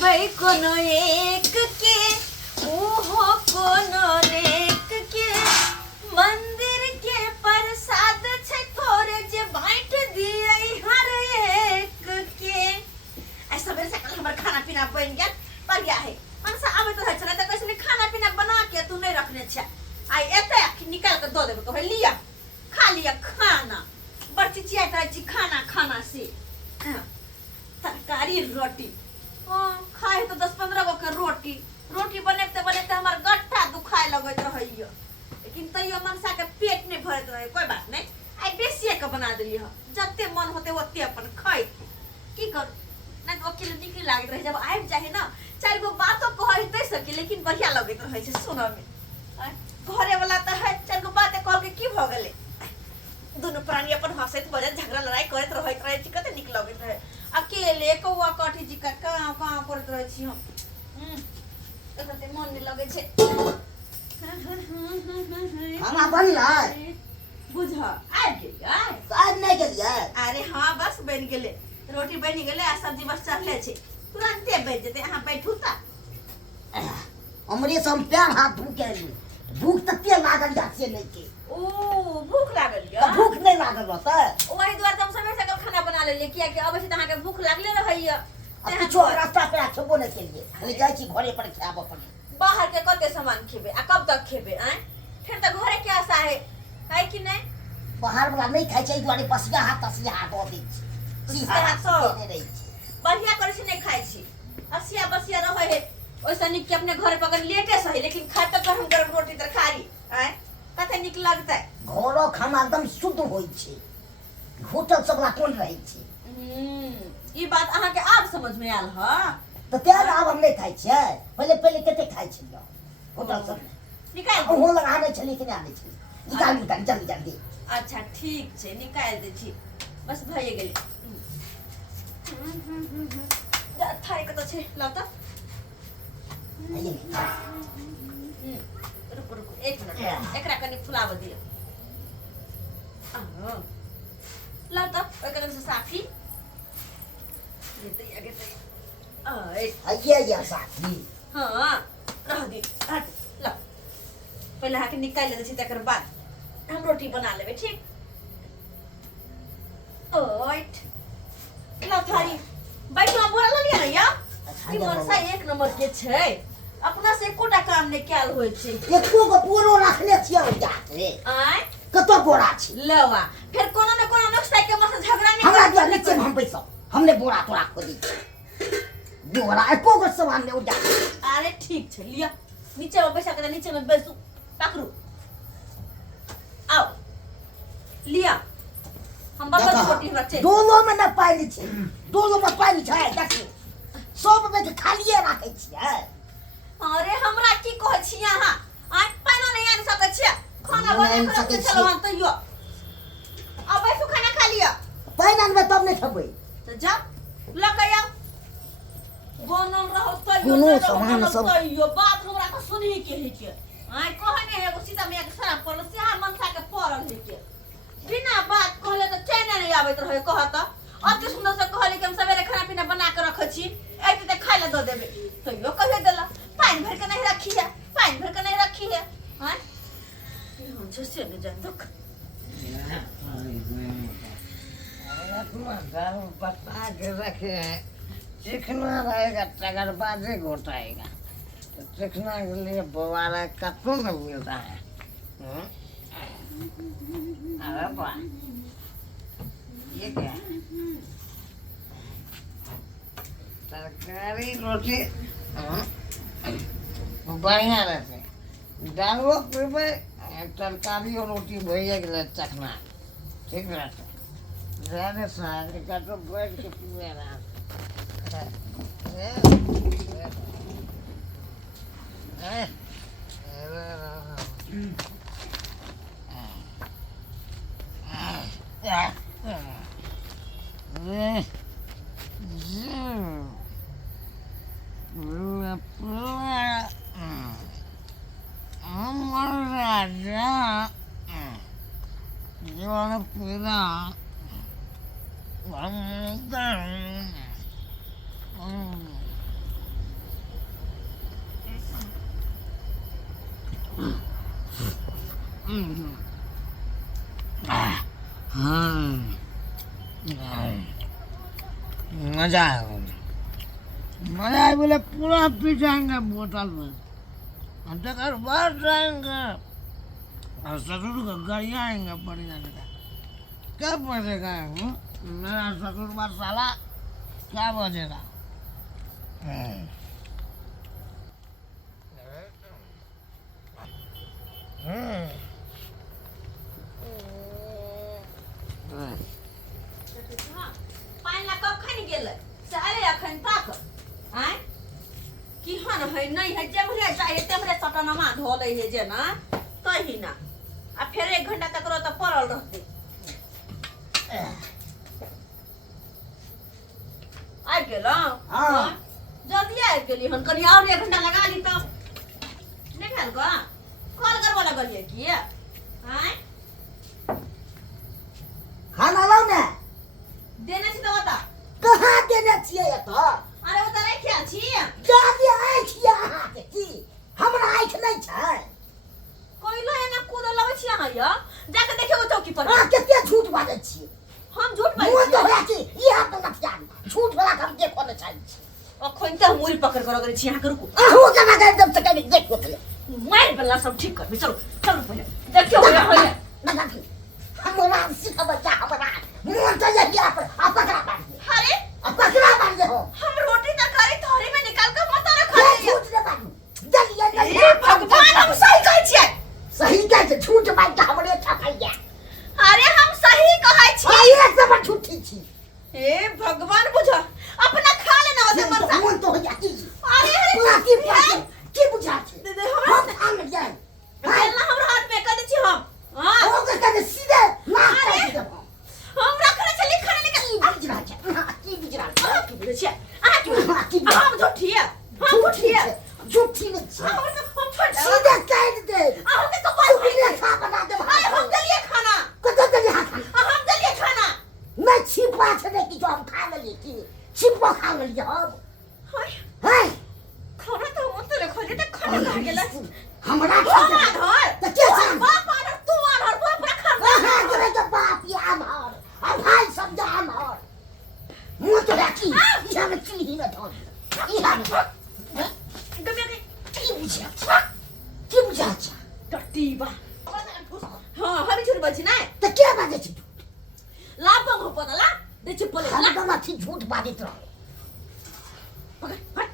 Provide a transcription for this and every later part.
भाई कोनो एक के ओहो कोनो नेक के मंदिर के प्रसाद छे थोड़े जे बांट दिए हर एक के। ऐसा मेरे से कल हमारा खाना पीना बन गया पर गया है मनसा आवे तो चला तो कैसे खाना पीना बना के तू नहीं रखने छे आई एते निकाल के दो देबे कहे लिया खा लिया खाना बड़ची चिया जी खाना खाना से तरकारी रोटी खाए तो 10-15 गो के रोटी रोटी बनते बनते हमार गट्ठा दुखाए लगत रहइयो लेकिन तइयो मनसा के पेट नहीं भरत रहे कोई बात नहीं आई बेसिए के बना देली ह जत्ते मन होते ओते अपन खाई की कर ना तो अकेले निकल लागत रहे जब आइब जाए ना चार गो बातो कहते सके लेकिन बढ़िया लगत रहे छे सुनो में घरे वाला त है चार गो बात कह के की भ गेले दोनों प्राणी अपन हंसत बजत झगड़ा लड़ाई करत रहत रहे छी कते निक लगत रहे अकेले कौआ काठी जी का काम काम करत रहे छी हम एकते मन नहीं लगे छे खाना बनलै बुझ आ गेल आज नहीं गेलिए अरे हां बस बन गेले रोटी बन गेले आ सब्जी बस चढ़ले छे तुरंते बन जेते अहां बैठू ता हमरे सब पैर हाथ धो के भूख तते लागल जाछे नहीं के ओ भूख लागल या भूख नहीं लागल रहता वही द्वार तुम समय से कल खाना बना ले किया कि अब से तहां के भूख लागले रहइया अब किछो रास्ता पे खेबो नहीं केलिए खाली जाय छी घरे पर खाब अपन बाहर के कते सामान खेबे आ कब तक खेबे हैं फिर त घरे के आशा है कि नहीं बाहर वाला नहीं खाइ छै दुआरे पसिया हाथ तसिया हाथ दो दै छी सीधा हाथ सो नहीं रही छी बढ़िया करे छी नहीं खाइ छी असिया बसिया रहे है ओइसा निक के अपने घर पर लेटे सही लेकिन खाते तो हम गरम रोटी तरकारी हैं कते निक लगता है घरो खाना एकदम शुद्ध होई छै होटल सब ला कोन रहै छै ई बात अहां के आप समझ में आल ह तो तेल आब हम नहीं खाइ छै पहले पहले कते खाइ छियै होटल सब निकाल हो लगा आने छली कि नहीं आने छली निकाल जल्दी जल्दी अच्छा ठीक छै निकाल दे छी बस भइए गेल थाई कत छै ल त रुक रुक एक मिनट एकरा कनी फुलाव दियो ल त ओकरा से साफी ये त आगे त आइए साथी हां रह दे हट ल पहले हाके निकाल ले छी तकर बाद हम रोटी बना लेबे ठीक ओइट ल थारी बैठो बोरा ल लिया या ई मनसा एक नंबर के छै अपना से कोटा काम ने कैल होय छै एको गो बोरो रखले छियै ओटा रे आय कतो बोरा छै लवा फिर कोनो न कोनो नक्शा के मस झगड़ा नहीं हमरा के नीचे में हम बैसो हमने बोरा तोरा खोदी बोरा एको गो सामान ने उठा अरे ठीक छै लिया नीचे में बैसा के नीचे में बैसू पकड़ू आओ लिया हम बस रोटी रखे दोनों में न पानी छै दोनों में पानी छै देखियो सब में के खालिए राखै छियै अरे हमरा की कहै छी अहाँ आइ पानी नहीं आन सकै छियै खाना बने के चलो हम तइयो अब बैसू खाना खा लिया पानी आनबे तब नहीं खेबै तो जा ल के आओ बनल रहो तइयो कोनो सामान सब तइयो बात हमरा को सुनही के है छै आइ कहै नहीं एगो सीता में एक सरा पड़ल से हां मनसा के पड़ल है के बिना बात कहले तो चैन नहीं आबैत रहे कहत अति सुंदर से कहले कि हम सवेरे खाना पीना बना के रखै छी एते ते खाइ ले द देबे तइयो कहे देला पानी भर के नहीं रखी है पानी भर के नहीं रखी है हां हम जैसे न जान दुख अपना दारू पता के रखे चिकना रहेगा तगर बाजे घोटाएगा तो चिकना के लिए बवारा कतों में मिलता है अरे बा ये क्या तरकारी रोटी बढ़िया रहते दालो पीबे तरकारी और रोटी भैया के लिए चखना ठीक रहता ज़्यादा साग का तो बैठ के पीवे ना मजा आएगा मजा आए बोले पूरा पी जाएंगे बोतल में तक बाहर जाएंगे और ससुर का गाड़ियाँ आएंगे बढ़िया जगह क्या बजेगा मेरा ससुर बार साला क्या बजेगा पानी ला कखन गेलै से अरे अखन तक आय कि हन है नहीं है जेमरे जाए तेमरे सटनमा धोले है जे ना तही ना आ फिर 1 घंटा तक रो त पड़ल रहते आ गेलो हाँ। जल्दी आ गेली हन कनी और 1 घंटा लगा ली तब नहीं भेल ग कॉल करबो लगलिए की आय खाना लाओ ना देने छी तो बता कहाँ देने छियै एतऽ अरे वो त नहीं खेल छी जादे आँखि ये अहाँके की हमरा आँखि नहीं छै कोई लो एना कूद लगे छी अहाँ या जाके देखियो चौकी पर अहाँ केते झूठ बाजै छियै हम झूठ मुँह बाजै तो होया कि ई हाथ में लठिया झूठ वाला हम देखो न चाही अखन त मुरी पकड़ कर गरे छी अहाँ के रुकू अहू केना कर देब त कनी देखो पहिले मार बल्ला सब ठीक कर चलो चलो पहले देखियो होया होया ना ना हमरा सिखब जा हमरा मुँह तो ये किया पर आप पकड़ा मार दे अरे आप पकड़ा मार दे हो हम रोटी तरकारी थाली में निकाल कर मत रख ये दिया झूठ ने बाजू जल्दी ए भगवान हम सही कहै छियै सही कहै छै झूठ बाज के हमरे छपाई गया अरे हम सही कहै छी ये सब झूठी छी ए भगवान बुझ अपना खा लेना ओते मरसा मुँह तो होया की अरे पूरा अरे की बुझा छै दे दे हमरा हम खा ले जाए बेलना हमरा हाथ में कर दै छी हम हां हो के सीधे ना अरे। कर दे हम रखने चली खाने निकल की बुझा छै की बुझा अहाँ की बोलै छियै अहाँ की बोलै छियै हम झूठी है हम झूठी है झूठी नहीं छै हम हम फट सीधे काट दे अहाँ के तो बात तू ने खा बना दे अरे हम दलिए खाना कत दे हाथ हम दलिए खाना मैं छिपा छै कि जो हम खा लेली की छिपा खा लेली हम हाय है खाना तो हम तो रखो जे खाना खा गेला हमरा हम आधार त के छै बाप आधार तू आधार तू अपना खा हां करे के बाप ये आधार अब भाई सब जा आधार मुंह तो राखी यहाँ में चिल्ली में धो यहाँ में गमे के की बुझा छै टट्टीबा हां हम झूठ बजी ना त के बाजे छै लाभ हो पता ला दे चप्पल हम ला तो माथी झूठ बाजैत रहो पकड़ हट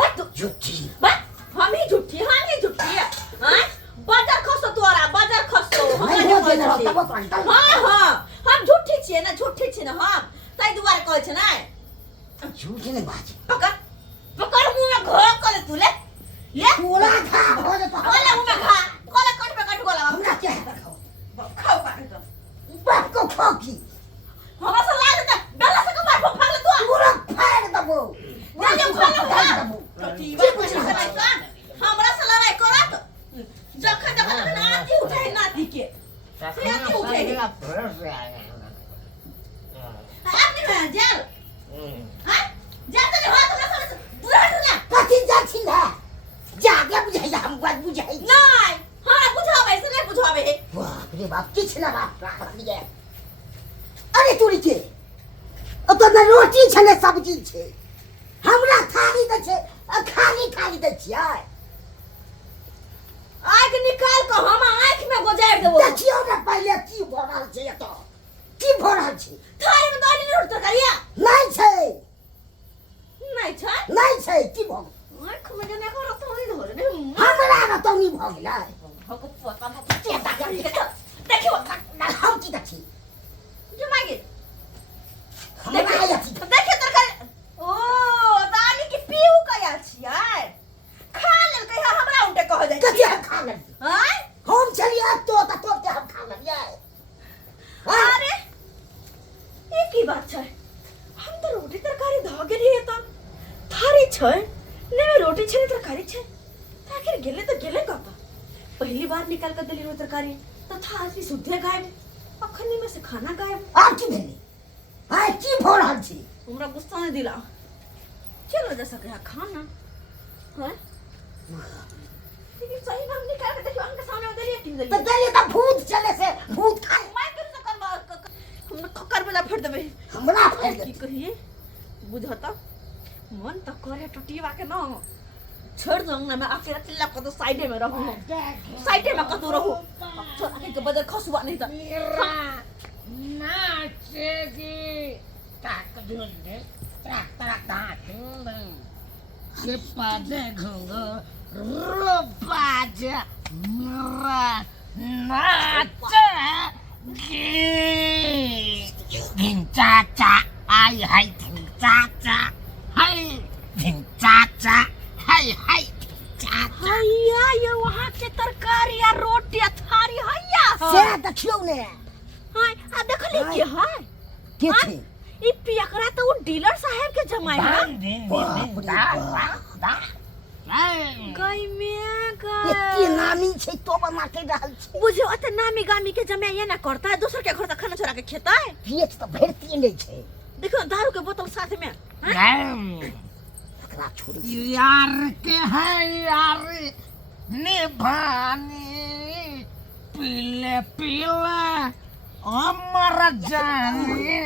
हट तू झूठी बा हम ही झूठी है हां बाजार खसो तोरा बाजार खसो नहीं हो देने रहो तब पंटल हां हां हम झूठी छियै ना झूठी छियै ना हम तै दुआरे कहै छै ना झूठ नहीं बाजे पकड़ पकड़ मुंह में घो कर तू ले ले पूरा खा हो जे तो कोला मुंह में खा कोला कट पे कट गोला हमरा क्या है खाओ खाओ काट तो बाप को खाओ की हमरा से लाज दे डला से कमार को फाड़ तू पूरा फाड़ दबो जल्दी खा लो फाड़ दबो की कुछ नहीं कर हमरा से लड़ाई करत जखन जखन नाती उठे नाती के आपने में जेल हां जाते हो तुम पूरा ना कथी जाछी ना जागे बुझाई हम बात बुझाई नहीं हमरा बुझावे से नहीं बुझावे है बाप रे बाप किछ ना बाप राख दिए अरे तोरी के अब तो ना रोटी छले सब्जी छे हमरा थाली द छे खाली खाली द छियै आँख निकाल के हम आँख में गुजार देबो देखियो ना पहले की भ रहल छै एत की भ रहल छै थाली में दाली रोट तरकारिया नहीं छै नहीं छै नहीं छै की भ आँख में जने करो तो नहीं धोरे नहीं हमरा न तौनी भ गेलै भको पता चेता करी के देखियो हम की देखी जो मागे हमरा यति देखियो तरकारी ओ दाली की पीऊ कया छियै खा लेल कहिया हमरा उल्टे कह जाइ कथी छियै हम खा लेली हां हम चलिए तो के हम खा लेलियै अरे ये की बात छै हम तो रोटी तरकारी ध गेलिए त थारी छै ने रोटी छै तरकारी छै आखिर गेले तो गेले कत पहली बार निकाल कर देली रोटी तरकारी तो थारी शुद्धे गायब अखनी में से खाना गायब आब की भेलै हाय की भ रहल छी हमरा गुस्सा नहीं दिला चलो जा सके खाना हां लेकिन सही नाम निकाल के देखियो उनके सामने दे किन तो दे तेरे तो भूत चले से भूत खाए मैं करू तो हम खकर बजा फट देबे हमरा फेर की दे कहिए बुझत मन तो करे टटिवा के न छोड़ दूंगा ना मैं अकेला चिल्ला कर तो साइड में रहूं साइड में कतो रहूं तो आके के बदल खसुआ नहीं था नाचेगी ताक झुंडे ताक ताक ताक ये पादे घंगो रोपाजा मेरा नाचे दिन चाचा आई हाय दिन चाचा हाय दिन चाचा हाय हाय चाचा हैया ये वहां के तरकारी या रोटी थारी हैया से देखियो ने हाय आ देखली के है के थे ई पियकरा तो वो डीलर साहब के जमाई गई में इतनी नामी छे तो बना के रहल छे बुझो अते नामी गामी के जमाई ये ना करता है दूसर के घर तक खाना चोरा के खाता है पेट तो भरती नहीं छे देखो दारू के बोतल साथ में एकरा छोड़ यार के है यार निभानी पीले पीले अमर जानी